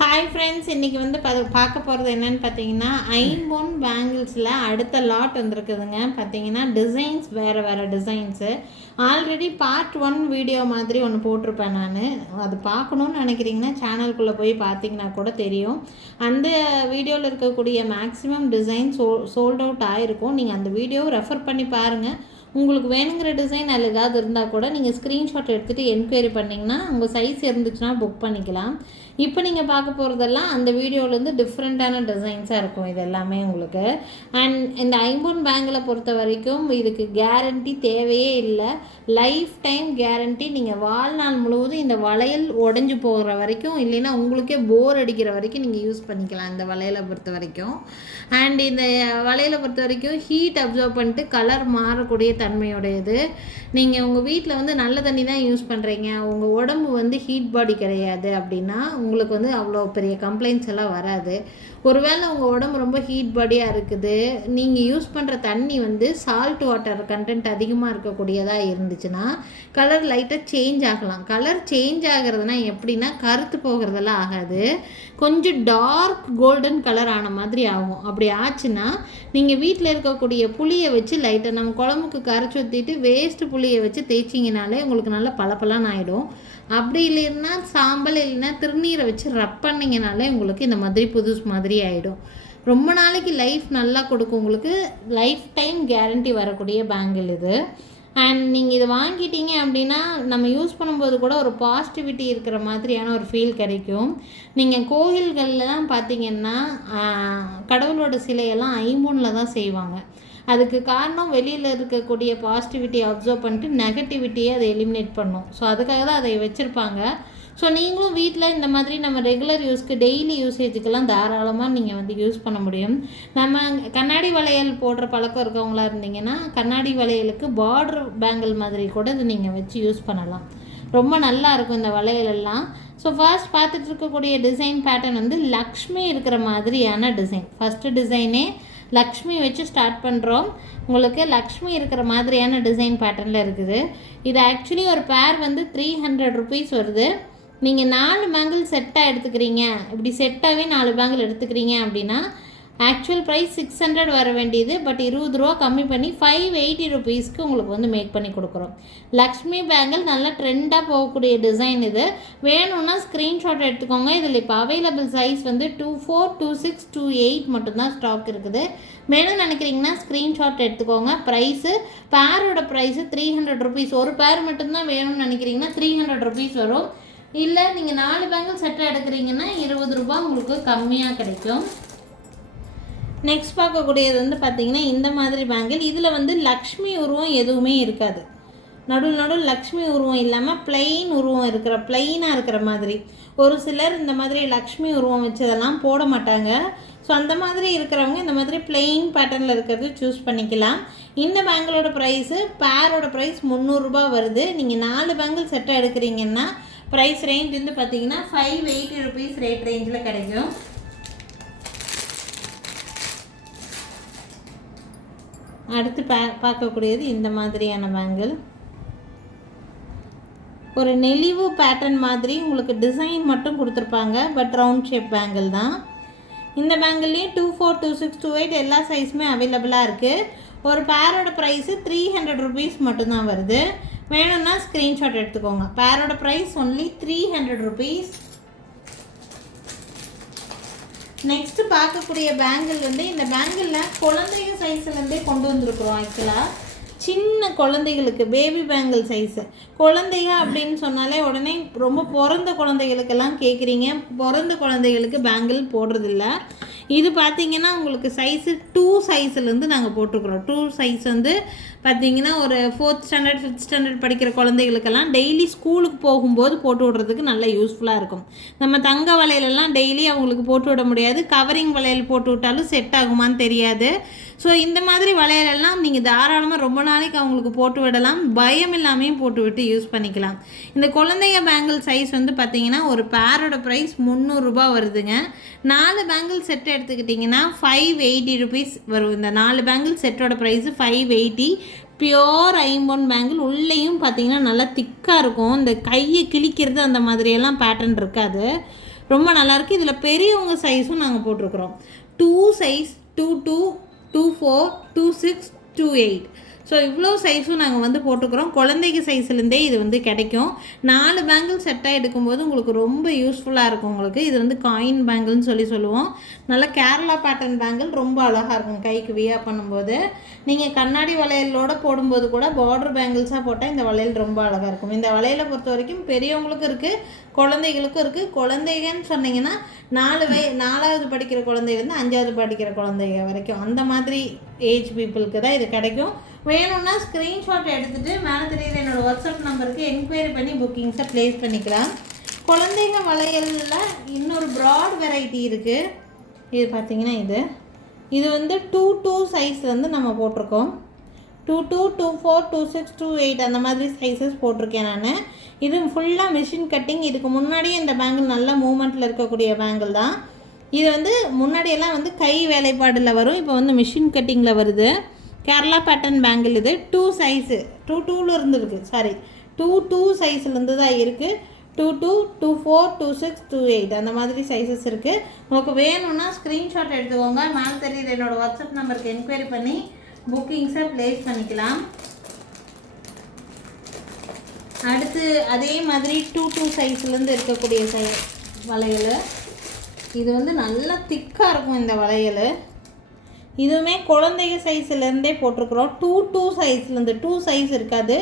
Hi friends இன்றைக்கி வந்து பா பார்க்க போகிறது என்னன்னு பார்த்தீங்கன்னா ஐம்பொன் பேங்கிள்ஸில் அடுத்த லாட் வந்திருக்குதுங்க. பார்த்தீங்கன்னா டிசைன்ஸ் வேறு வேறு designs already part one video மாதிரி ஒன்று போட்டிருப்பேன் நான். அது பார்க்கணுன்னு நினைக்கிறீங்கன்னா சேனல்குள்ளே போய் பார்த்தீங்கன்னா கூட தெரியும். அந்த வீடியோவில் இருக்கக்கூடிய maximum design so sold out ஆகிருக்கும் நீங்கள் அந்த வீடியோவை ரெஃபர் பண்ணி பாருங்கள் உங்களுக்கு வேணுங்கிற டிசைன் அதில் ஏதாவது இருந்தால் கூட நீங்கள் ஸ்க்ரீன்ஷாட் எடுத்துகிட்டு என்கொயரி பண்ணிங்கன்னா உங்கள் சைஸ் இருந்துச்சுன்னா புக் பண்ணிக்கலாம். இப்போ நீங்கள் பார்க்க போகிறதெல்லாம் அந்த வீடியோலேருந்து டிஃப்ரெண்ட்டான டிசைன்ஸாக இருக்கும் இது எல்லாமே உங்களுக்கு. அண்ட் இந்த ஐம்போன் பேங்கில் பொறுத்த வரைக்கும் இதுக்கு கேரண்டி தேவையே இல்லை. லைஃப் டைம் கேரண்டி நீங்கள் வாழ்நாள் முழுவதும் இந்த வளையல் உடஞ்சி போகிற வரைக்கும் இல்லைன்னா உங்களுக்கே போர் அடிக்கிற வரைக்கும் நீங்கள் யூஸ் பண்ணிக்கலாம் இந்த வளையலை பொறுத்த வரைக்கும். அண்ட் இந்த வளையலை பொறுத்த வரைக்கும் ஹீட் அப்சர்வ் பண்ணிட்டு கலர் மாறக்கூடிய தன்மையுடையது. நீங்கள் உங்கள் வீட்டில் வந்து நல்ல தண்ணி தான் யூஸ் பண்ணுறீங்க உங்கள் உடம்பு வந்து ஹீட் பாடி கிடையாது அப்படின்னா உங்களுக்கு வந்து அவ்வளோ பெரிய கம்ப்ளைண்ட்ஸ் எல்லாம் வராது. ஒருவேளை உங்கள் உடம்பு ரொம்ப ஹீட் பாடியாக இருக்குது நீங்கள் யூஸ் பண்ணுற தண்ணி வந்து சால்ட் வாட்டர் கண்டென்ட் அதிகமாக இருக்கக்கூடியதாக இருந்துச்சுன்னா கலர் லைட்டாக சேஞ்ச் ஆகலாம். கலர் சேஞ்ச் ஆகிறதுனா எப்படின்னா கருத்து போகிறதெல்லாம் ஆகாது. கொஞ்சம் டார்க் கோல்டன் கலர் ஆன மாதிரி ஆகும். அப்படி ஆச்சுன்னா நீங்கள் வீட்டில் இருக்கக்கூடிய புளியை வச்சு லைட்டாக நம்ம குழம்புக்கு கரைச்சி ஊற்றிட்டு வேஸ்ட் புளியை வச்சு தேய்ச்சிங்கனாலே உங்களுக்கு நல்லா பளபளன்னு ஆகிடும் அப்படி இல்லைன்னா சாம்பல் இல்லைன்னா திருநீரை வச்சு ரப் பண்ணிங்கனாலே உங்களுக்கு இந்த மாதிரி புதுசு மாதிரி ஆகிடும் ரொம்ப நாளைக்கு லைஃப் நல்லா கொடுக்கும். உங்களுக்கு லைஃப் டைம் கேரண்டி வரக்கூடிய பேங்கிள் இது. அண்ட் நீங்கள் இதை வாங்கிட்டீங்க அப்படின்னா நம்ம யூஸ் பண்ணும்போது கூட ஒரு பாசிட்டிவிட்டி இருக்கிற மாதிரியான ஒரு ஃபீல் கிடைக்கும். நீங்கள் கோவில்கள்லாம் பார்த்தீங்கன்னா கடவுளோட சிலையெல்லாம் ஐம்பூனில் தான் செய்வாங்க. அதுக்கு காரணம் வெளியில் இருக்கக்கூடிய பாசிட்டிவிட்டியை அப்சர்வ் பண்ணிட்டு நெகட்டிவிட்டியை அதை எலிமினேட் பண்ணும். ஸோ அதுக்காக தான் அதை வச்சுருப்பாங்க. ஸோ நீங்களும் வீட்டில் இந்த மாதிரி நம்ம ரெகுலர் யூஸ்க்கு டெய்லி யூசேஜுக்கெல்லாம் தாராளமாக நீங்கள் வந்து யூஸ் பண்ண முடியும். நம்ம கண்ணாடி வளையல் போடுற பழக்கம் இருக்கவங்களா இருந்தீங்கன்னா கண்ணாடி வளையலுக்கு பார்டர் பேங்கிள் மாதிரி கூட இது நீங்கள் வச்சு யூஸ் பண்ணலாம். ரொம்ப நல்லா இருக்கும் இந்த வளையலெல்லாம் ஸோ ஃபர்ஸ்ட் பார்த்துட்டு இருக்கக்கூடிய டிசைன் பேட்டர்ன் வந்து லக்ஷ்மி இருக்கிற மாதிரியான டிசைன் ஃபஸ்ட்டு டிசைனே லக்ஷ்மி வச்சு ஸ்டார்ட் பண்ணுறோம் உங்களுக்கு லக்ஷ்மி இருக்கிற மாதிரியான டிசைன் பேட்டர்னில் இருக்குது. இது ஆக்சுவலி ஒரு பேர் வந்து த்ரீ ஹண்ட்ரட் ருபீஸ் வருது. நீங்கள் நாலு பேங்கிள் செட்டாக எடுத்துக்கிறீங்க. இப்படி செட்டாகவே நாலு பேங்கிள் எடுத்துக்கிறீங்க அப்படின்னா ஆக்சுவல் ப்ரைஸ் சிக்ஸ் ஹண்ட்ரட் வர வேண்டியது பட் இருபது ரூபா கம்மி பண்ணி ஃபைவ் எயிட்டி ருபீஸ்க்கு உங்களுக்கு வந்து மேக் பண்ணி கொடுக்குறோம். லக்ஷ்மி பேங்கிள் நல்லா ட்ரெண்டாக போகக்கூடிய டிசைன் இது. வேணும்னா ஸ்க்ரீன்ஷாட் எடுத்துக்கோங்க. இதில் இப்போ அவைலபிள் சைஸ் வந்து two four two six two eight மட்டும்தான் ஸ்டாக் இருக்குது. வேணும்னு நினைக்கிறீங்கன்னா ஸ்க்ரீன்ஷாட் எடுத்துக்கோங்க. ப்ரைஸு பேரோட ப்ரைஸு த்ரீ ஹண்ட்ரட் ருபீஸ் ஒரு பேர் மட்டும்தான் வேணும்னு நினைக்கிறீங்கன்னா த்ரீ ஹண்ட்ரட் ருபீஸ் வரும். இல்லை நீங்கள் நாலு பேங்கிள் செட்டாக எடுக்கிறீங்கன்னா இருபது ரூபா உங்களுக்கு கம்மியாக கிடைக்கும். நெக்ஸ்ட் பார்க்கக்கூடியது வந்து பார்த்திங்கன்னா இந்த மாதிரி பேங்கிள் இதில் வந்து லக்ஷ்மி உருவம் எதுவுமே இருக்காது. நடுவில் நடுவில் லக்ஷ்மி உருவம் இல்லாமல் பிளெயின் உருவம் இருக்கிற பிளெயினாக இருக்கிற மாதிரி. ஒரு சிலர் இந்த மாதிரி லக்ஷ்மி உருவம் வச்சதெல்லாம் போட மாட்டாங்க. ஸோ அந்த மாதிரி இருக்கிறவங்க இந்த மாதிரி பிளெயின் பேட்டர்னில் இருக்கிறது சூஸ் பண்ணிக்கலாம். இந்த பேங்கிளோட ப்ரைஸு பேரோட ப்ரைஸ் முந்நூறுரூபா வருது. நீங்கள் நாலு பேங்கிள் செட்டாக எடுக்கிறீங்கன்னா ப்ரைஸ் ரேஞ்ச் வந்து பார்த்தீங்கன்னா ஃபைவ் எயிட்டி ருபீஸ் ரேட் ரேஞ்சில் கிடைக்கும். அடுத்து பா பார்க்கக்கூடியது இந்த மாதிரியான பேங்கிள் ஒரு நெளிவு பேட்டர்ன் மாதிரி உங்களுக்கு டிசைன் மட்டும் கொடுத்துருப்பாங்க பட் ரவுண்ட் ஷேப் பேங்கிள் தான். இந்த பேங்கிள்லேயும் two four two six two eight எல்லா சைஸுமே அவைலபிளாக இருக்குது ஒரு பேரோட ப்ரைஸு த்ரீ ஹண்ட்ரட் ருபீஸ் மட்டும்தான் வருது. வேணும்னா ஸ்க்ரீன்ஷாட் எடுத்துக்கோங்க. பேரோட price only three hundred rupees next பார்க்கக்கூடிய பேங்கிள் வந்து இந்த பேங்கிளில் குழந்தைங்க சைஸ்லேருந்தே கொண்டு வந்திருக்கிறோம் ஆக்சுவலாக சின்ன குழந்தைகளுக்கு பேபி பேங்கிள் சைஸு குழந்தைங்க அப்படின்னு சொன்னாலே உடனே ரொம்ப பிறந்த குழந்தைகளுக்கெல்லாம் கேட்குறீங்க பிறந்த குழந்தைகளுக்கு பேங்கிள் போடுறதில்ல. இது பார்த்தீங்கன்னா உங்களுக்கு சைஸு டூ சைஸ்லேருந்து நாங்கள் போட்டிருக்குறோம் டூ சைஸ் வந்து பார்த்தீங்கன்னா ஒரு ஃபோர்த் ஸ்டாண்டர்ட் ஃபிஃப்த் ஸ்டாண்டர்ட் படிக்கிற குழந்தைகளுக்கெல்லாம் டெய்லி ஸ்கூலுக்கு போகும்போது போட்டு விடுறதுக்கு நல்ல யூஸ்ஃபுல்லாக இருக்கும். நம்ம தங்க வளையலெல்லாம் டெய்லி அவங்களுக்கு போட்டு விட முடியாது. கவரிங் வளையல் போட்டு விட்டாலும் செட் ஆகுமான்னு தெரியாது. ஸோ இந்த மாதிரி வளையலெல்லாம் நீங்கள் தாராளமாக ரொம்ப நாளைக்கு அவங்களுக்கு போட்டு விடலாம். பயம் இல்லாமையும் போட்டு விட்டு யூஸ் பண்ணிக்கலாம். இந்த குழந்தைங்க பேங்கிள் சைஸ் வந்து பார்த்தீங்கன்னா ஒரு பேரோட ப்ரைஸ் முந்நூறுரூபா வருதுங்க. நாலு பேங்கிள் செட் எடுத்துக்கிட்டிங்கன்னா ஃபைவ் எயிட்டி ருபீஸ் வரும். இந்த நாலு பேங்கிள் செட்டோட ப்ரைஸு ஃபைவ் எயிட்டி பியோர் ஐம்பொன் பேங்கிள் உள்ளேயும் பார்த்தீங்கன்னா நல்லா திக்காக இருக்கும். இந்த கையை கிழிக்கிறது அந்த மாதிரியெல்லாம் பேட்டர்ன் இருக்காது. ரொம்ப நல்லாயிருக்கு இதில் பெரியவங்க சைஸும் நாங்கள் போட்டிருக்குறோம். Two size two two two four two six two eight so இவ்வளோ சைஸும் நாங்கள் வந்து போட்டுக்கிறோம். குழந்தைக்கு சைஸ்லேருந்தே இது வந்து கிடைக்கும். நாலு பேங்கிள் செட்டாக எடுக்கும்போது உங்களுக்கு ரொம்ப யூஸ்ஃபுல்லாக இருக்கும் உங்களுக்கு. இது வந்து காயின் பேங்கிள்னு சொல்லி சொல்லுவோம். நல்ல கேரளா பேட்டர்ன் பேங்கிள் ரொம்ப அழகாக இருக்கும் கைக்கு வியா பண்ணும்போது. நீங்கள் கண்ணாடி வளையலோட போடும்போது கூட பார்டர் பேங்கிள்ஸாக போட்டால் இந்த வளையல் ரொம்ப அழகாக இருக்கும். இந்த வளையலை பொறுத்த வரைக்கும் பெரியவங்களுக்கும் இருக்குது குழந்தைகளுக்கும் இருக்குது குழந்தைகன்னு சொன்னீங்கன்னா நாலு வய நாலாவது படிக்கிற குழந்தைலேருந்து அஞ்சாவது படிக்கிற குழந்தைங்க வரைக்கும் அந்த மாதிரி ஏஜ் பீப்புளுக்கு தான் இது கிடைக்கும். வேணும்னா ஸ்க்ரீன்ஷாட் எடுத்துகிட்டு மேலே தெரியுது என்னோடய வாட்ஸ்அப் நம்பருக்கு என்கொயரி பண்ணி புக்கிங்ஸை ப்ளேஸ் பண்ணிக்கலாம். குழந்தைங்க வளையலில் இன்னொரு ப்ராட் வெரைட்டி இருக்குது இது பார்த்திங்கன்னா இது. இது வந்து டூ டூ சைஸ் வந்து நம்ம போட்டிருக்கோம். Two two two four two six two eight அந்த மாதிரி சைஸஸ் போட்டிருக்கேன் நான். இது ஃபுல்லாக மிஷின் கட்டிங் இதுக்கு முன்னாடியே இந்த பேங்கிள் நல்ல மூமெண்ட்டில் இருக்கக்கூடிய பேங்கிள் தான். இது வந்து முன்னாடியெல்லாம் வந்து கை வேலைப்பாடில் வரும். இப்போ வந்து மிஷின் கட்டிங்கில் வருது. கேரளா பேட்டர்ன் பேங்கிள் இது டூ சைஸு டூ டூவில் இருந்து இருக்குது சாரி டூ டூ சைஸ்லேருந்து தான் இருக்குது two two two four two six two eight அந்த மாதிரி சைஸஸ் இருக்குது உங்களுக்கு வேணும்னா ஸ்க்ரீன்ஷாட் எடுத்துக்கோங்க. மேலே தெரியுது என்னோடய வாட்ஸ்அப் நம்பருக்கு என்கொயரி பண்ணி புக்கிங்ஸை ப்ளேஸ் பண்ணிக்கலாம். அடுத்து அதே மாதிரி டூ டூ சைஸ்லேருந்து இருக்கக்கூடிய சை வளையல். இது வந்து நல்லா திக்காக இருக்கும் இந்த வளையல். இதுவுமே குழந்தைங்க சைஸ்லேருந்தே போட்டிருக்குறோம். டூ டூ சைஸ்லேருந்து டூ சைஸ் இருக்காது.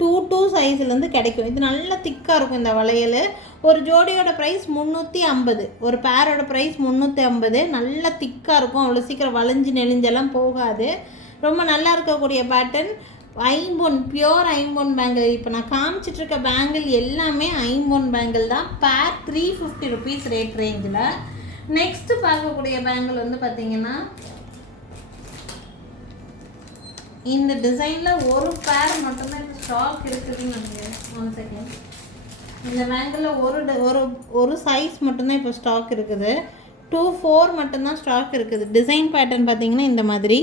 டூ டூ சைஸ்லேருந்து கிடைக்கும். இது நல்லா திக்காக இருக்கும் இந்த வளையல். ஒரு ஜோடியோட ப்ரைஸ் முந்நூற்றி ஐம்பது. ஒரு பேரோட ப்ரைஸ் முந்நூற்றி ஐம்பது. நல்லா திக்காக இருக்கும். அவ்வளோ சீக்கிரம் வளைஞ்சு நெளிஞ்செல்லாம் போகாது. ரொம்ப நல்லா இருக்கக்கூடிய பேட்டன் ஐம்பொன் பியோர் ஐம்பொன் பேங்கிள் இப்போ நான் காமிச்சிட்டு இருக்க பேங்கிள் எல்லாமே ஐம்பொன் பேங்கிள் தான். Pair three fifty rupees rate ரேஞ்சில் நெக்ஸ்ட்டு பார்க்கக்கூடிய பேங்கிள் வந்து பார்த்திங்கன்னா இந்த டிசைனில் ஒரு பேர் மட்டும்தான் இப்போ ஸ்டாக் இருக்குதுன்னு நினைக்கிறேன். ஒன் செகண்ட் இந்த மேங்கில் ஒரு ஒரு ஒரு சைஸ் மட்டும்தான் இப்போ ஸ்டாக் இருக்குது. டூ ஃபோர் மட்டும்தான் ஸ்டாக் இருக்குது. டிசைன் பேட்டர்ன் பார்த்தீங்கன்னா இந்த மாதிரி.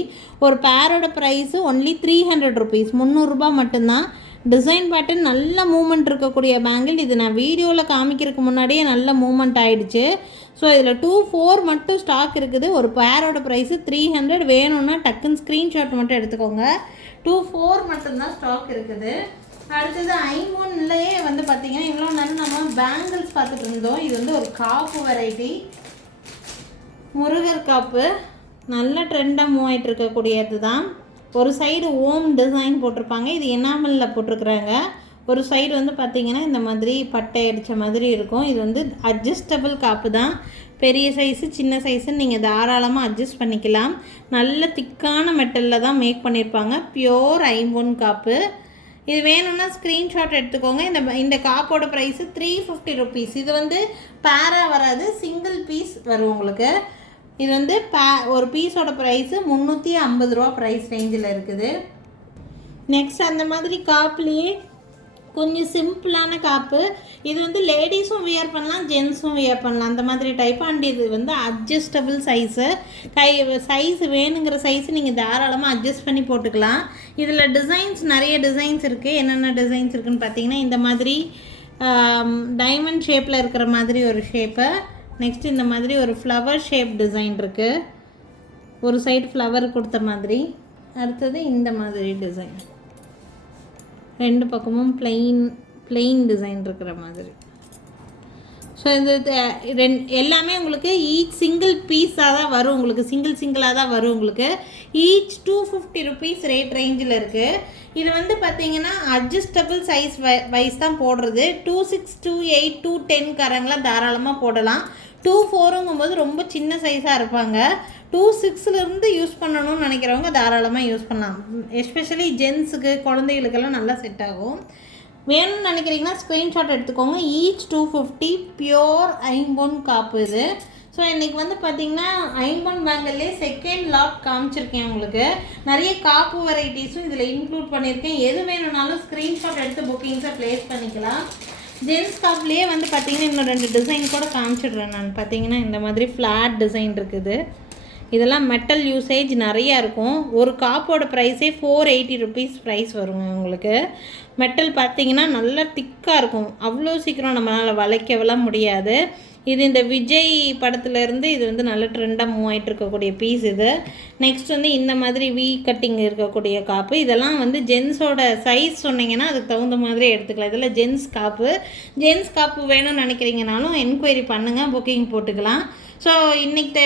ஒரு பேரோட price only three hundred rupees முந்நூறுரூபா மட்டும்தான். டிசைன் பேட்டர்ன் நல்ல மூமெண்ட் இருக்கக்கூடிய பேங்கிள் இது நான் வீடியோவில் காமிக்கிறதுக்கு முன்னாடியே நல்ல மூமெண்ட் ஆகிடுச்சு ஸோ இதில் டூ ஃபோர் மட்டும் ஸ்டாக் இருக்குது. ஒரு பேரோட ப்ரைஸு த்ரீ ஹண்ட்ரட் வேணும்னா டக்குன்னு ஸ்க்ரீன்ஷாட் மட்டும் எடுத்துக்கோங்க. டூ ஃபோர் மட்டும்தான் ஸ்டாக் இருக்குது. அடுத்தது ஐமோன்லேயே வந்து பார்த்திங்கன்னா இவ்வளோ நேரம் நம்ம பேங்கிள்ஸ் பார்த்துட்டு இருந்தோம். இது வந்து ஒரு காப்பு வெரைட்டி முருகர் காப்பு. நல்ல ட்ரெண்டாக மூவ் ஆகிட்டு இருக்கக்கூடியது தான் ஒரு சைடு ஓம் டிசைன் போட்டிருப்பாங்க. இது எனாமலில் போட்டிருக்குறாங்க. ஒரு சைடு வந்து பார்த்திங்கன்னா இந்த மாதிரி பட்டை அடித்த மாதிரி இருக்கும். இது வந்து அட்ஜஸ்டபிள் காப்பு தான். பெரிய சைஸு சின்ன சைஸுன்னு நீங்கள் தாராளமாக அட்ஜஸ்ட் பண்ணிக்கலாம். நல்ல திக்கான மெட்டலில் தான் மேக் பண்ணியிருப்பாங்க பியோர் ஐம்பொன் காப்பு இது வேணும்னா ஸ்க்ரீன்ஷாட் எடுத்துக்கோங்க. இந்த இந்த காப்போட ப்ரைஸு த்ரீ ஃபிஃப்டி ருபீஸ் இது வந்து பேராக வராது சிங்கிள் பீஸ் வரும் உங்களுக்கு. இது வந்து பே ஒரு பீஸோட ப்ரைஸு முந்நூற்றி ஐம்பது ரூபா ப்ரைஸ் ரேஞ்சில் இருக்குது. நெக்ஸ்ட் அந்த மாதிரி காப்புலேயே கொஞ்சம் சிம்பிளான காப்பு. இது வந்து லேடிஸும் வியர் பண்ணலாம் ஜென்ஸும் வியர் பண்ணலாம். அந்த மாதிரி டைப் அண்ட் இது வந்து அட்ஜஸ்டபிள் சைஸு கை சைஸ் வேணுங்கிற சைஸ் நீங்கள் தாராளமாக அட்ஜஸ்ட் பண்ணி போட்டுக்கலாம். இதில் டிசைன்ஸ் நிறைய டிசைன்ஸ் இருக்குது என்னென்ன டிசைன்ஸ் இருக்குதுன்னு பார்த்தீங்கன்னா இந்த மாதிரி டைமண்ட் ஷேப்பில் இருக்கிற மாதிரி ஒரு ஷேப்பு நெக்ஸ்ட் இந்த மாதிரி ஒரு ஃப்ளவர் ஷேப் டிசைன் இருக்குது ஒரு சைடு ஃப்ளவர் கொடுத்த மாதிரி. அடுத்தது இந்த மாதிரி டிசைன் ரெண்டு பக்கமும் பிளெயின் பிளெயின் டிசைன் இருக்கிற மாதிரி. ஸோ இது ரெண் எல்லாமே உங்களுக்கு ஈச் சிங்கிள் பீஸாக தான் வரும் உங்களுக்கு. சிங்கிள் சிங்கிளாக தான் வரும் உங்களுக்கு. Each two fifty rupees rate ரேஞ்சில் இருக்குது இது வந்து பார்த்தீங்கன்னா அட்ஜஸ்டபிள் சைஸ் வை வைஸ் தான் போடுறது. Two six two eight two ten காரங்களாம் தாராளமாக போடலாம். டூ ஃபோருங்கும் போது ரொம்ப சின்ன சைஸாக இருப்பாங்க. டூ சிக்ஸ்லேருந்து யூஸ் பண்ணணும்னு நினைக்கிறவங்க தாராளமாக யூஸ் பண்ணலாம். எஸ்பெஷலி ஜென்ஸுக்கு குழந்தைகளுக்கெல்லாம் நல்லா செட் ஆகும். வேணும்னு நினைக்கிறீங்கன்னா ஸ்க்ரீன்ஷாட் எடுத்துக்கோங்க. ஈச் டூ ஃபிஃப்டி பியோர் ஐம்பொன் காப்பு இது. ஸோ இன்றைக்கி வந்து பார்த்திங்கன்னா ஐம்பொன் பேங்கிள்லேயே செகண்ட் லாட் காமிச்சிருக்கேன் உங்களுக்கு. நிறைய காப்பு வெரைட்டிஸும் இதில் இன்க்ளூட் பண்ணியிருக்கேன் எது வேணும்னாலும் ஸ்க்ரீன்ஷாட் எடுத்து புக்கிங்ஸை ப்ளேஸ் பண்ணிக்கலாம். ஜென்ஸ் காப்லேயே வந்து பார்த்திங்கன்னா இன்னும் ரெண்டு டிசைன் கூட காமிச்சிடுறேன் நான். பார்த்தீங்கன்னா இந்த மாதிரி ஃப்ளாட் டிசைன் இருக்குது. இதெல்லாம் மெட்டல் யூசேஜ் நிறையா இருக்கும். ஒரு காப்போட ப்ரைஸே ஃபோர் எயிட்டி ருபீஸ் ப்ரைஸ் வருங்க உங்களுக்கு. மெட்டல் பார்த்தீங்கன்னா நல்லா திக்காக இருக்கும். அவ்வளோ சீக்கிரம் நம்மளால் வளைக்கவெல்லாம் முடியாது. இது இந்த விஜய் படத்துலேருந்து இது வந்து நல்ல ட்ரெண்டாக மூவ் ஆகிட்டு இருக்கக்கூடிய பீஸ் இது. நெக்ஸ்ட் வந்து இந்த மாதிரி வி கட்டிங் இருக்கக்கூடிய காப்பு. இதெல்லாம் வந்து ஜென்ஸோட சைஸ் சொன்னீங்கன்னா அதுக்கு தகுந்த மாதிரி எடுத்துக்கலாம். இதில் ஜென்ஸ் காப்பு. ஜென்ஸ் காப்பு வேணும்னு நினைக்கிறீங்கனாலும் என்கொயரி பண்ணுங்கள் புக்கிங் போட்டுக்கலாம். ஸோ இன்றைக்கி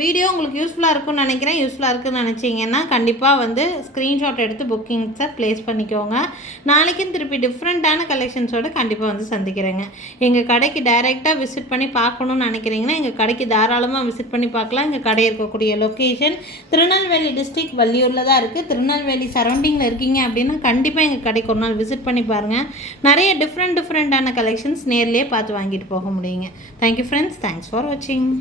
வீடியோ உங்களுக்கு யூஸ்ஃபுல்லாக இருக்கும்னு நினைக்கிறேன். யூஸ்ஃபுல்லாக இருக்குன்னு நினச்சிங்கன்னா கண்டிப்பாக வந்து ஸ்க்ரீன்ஷாட் எடுத்து புக்கிங்ஸை ப்ளேஸ் பண்ணிக்கோங்க. நாளைக்கும் திருப்பி டிஃப்ரெண்ட்டான கலெக்ஷன்ஸோடு கண்டிப்பாக வந்து சந்திக்கிறேங்க. எங்கள் கடைக்கு டைரெக்டாக விசிட் பண்ணி பார்க்கணுன்னு நினைக்கிறீங்கன்னா எங்கள் கடைக்கு தாராளமாக விசிட் பண்ணி பார்க்கலாம். எங்கள் கடை இருக்கக்கூடிய லொக்கேஷன் திருநெல்வேலி டிஸ்ட்ரிக்ட் வள்ளியூரில் தான் இருக்குது திருநெல்வேலி சரௌண்டிங்கில் இருக்கீங்க அப்படின்னா கண்டிப்பாக எங்கள் கடைக்கு ஒரு நாள் விசிட் பண்ணி பாருங்கள் நிறைய டிஃப்ரெண்ட் டிஃப்ரெண்ட்டான கலெக்ஷன்ஸ் நேர்லேயே பார்த்து வாங்கிட்டு போக முடியுங்க. தேங்க்யூ ஃப்ரெண்ட்ஸ் தேங்க்ஸ் ஃபார் வாட்சிங்